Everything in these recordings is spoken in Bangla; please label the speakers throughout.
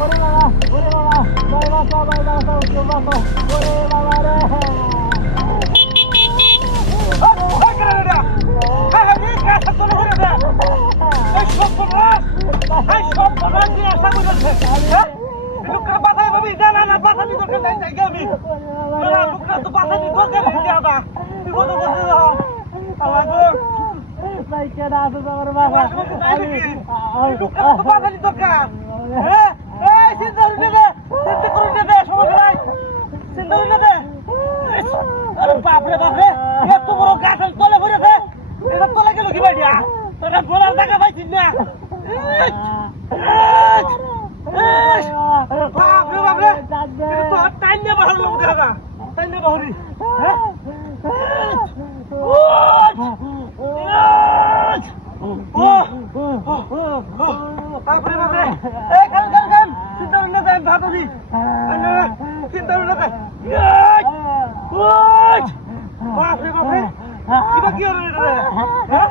Speaker 1: ওরে বাবা ওরে বাবা ভাই বাঁচাও ভাই বাঁচাও কেউ বাঁচাও ওরে বাবা রে ভাই কেডা আছে তোমার বাবা
Speaker 2: বাপরে এত বড় গাছের তলে ভরেছে এটা তলে গেল কি দেখা টাইম নিয়ে বাহারি বাপরে বাপরে চিন্তা যাই, ভাত আছি চিন্তা না যাই। বাপরে বাপরে কি হলো হ্যাঁ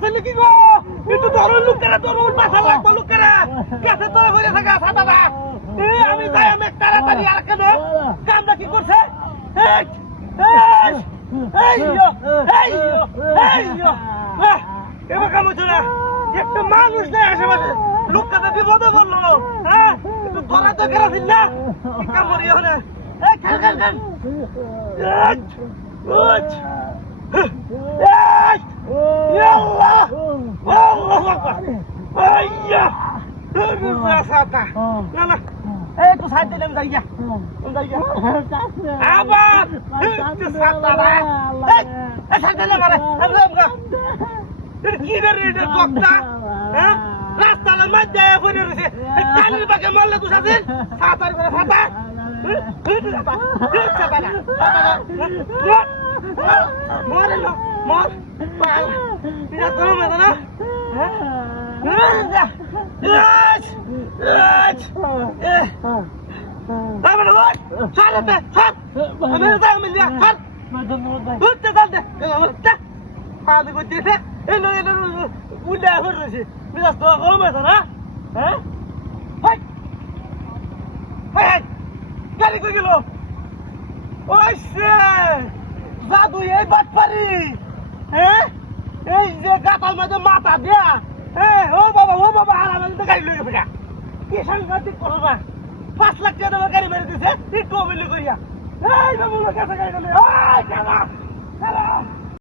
Speaker 2: হয়ে কি হ্যাঁ গো একটু ধরুন লোকেরা ধরুন মাথা লাগবো লোকেরা কাছে তোলা হয়ে থাকা এই আমি যাই আমি তাড়াতাড়ি আর কেন কামটা কি করছে ইয়ো, ইয়ো, ইয়ো। এবার কাম হচ্ছে না একটা মানুষ নেই আশেপাশে লোকটা বিপদে বলল হ্যাঁ একটু ধরা তো কেরাছিস না কাম করি ওখানে খেল খেল খেল এই, উচ, এই, ইয়াল্লাহ আল্লাহু আকবার আইয়া সাতা না না এই একটু সাইড দিলে আমি যাই গিয়া আবার কি রে এটা বক্তা? হ্যাঁ? রাস্তার মধ্যে পড়ে রয়েছে টালির বাগে মারলে তুই সাথে সাতার করে সাতা মরে না। মর এটা তোর মেয়ে না জাদু এই বাট পারি হ্যাঁ এই যে গাতার মাঝে মাথা দিয়া হ্যাঁ ও বাবা ও বাবা, আর আমাদের তো গাড়ি লইয়ে ফেরা। কি সাংঘাতিক করো না পাঁচ লাখ টাকা দেওয়া গাড়ি মেরে দিছে একটু অমিল্য করিয়া। এই বাবু গাড়ি গেলে। ওই কেন কেন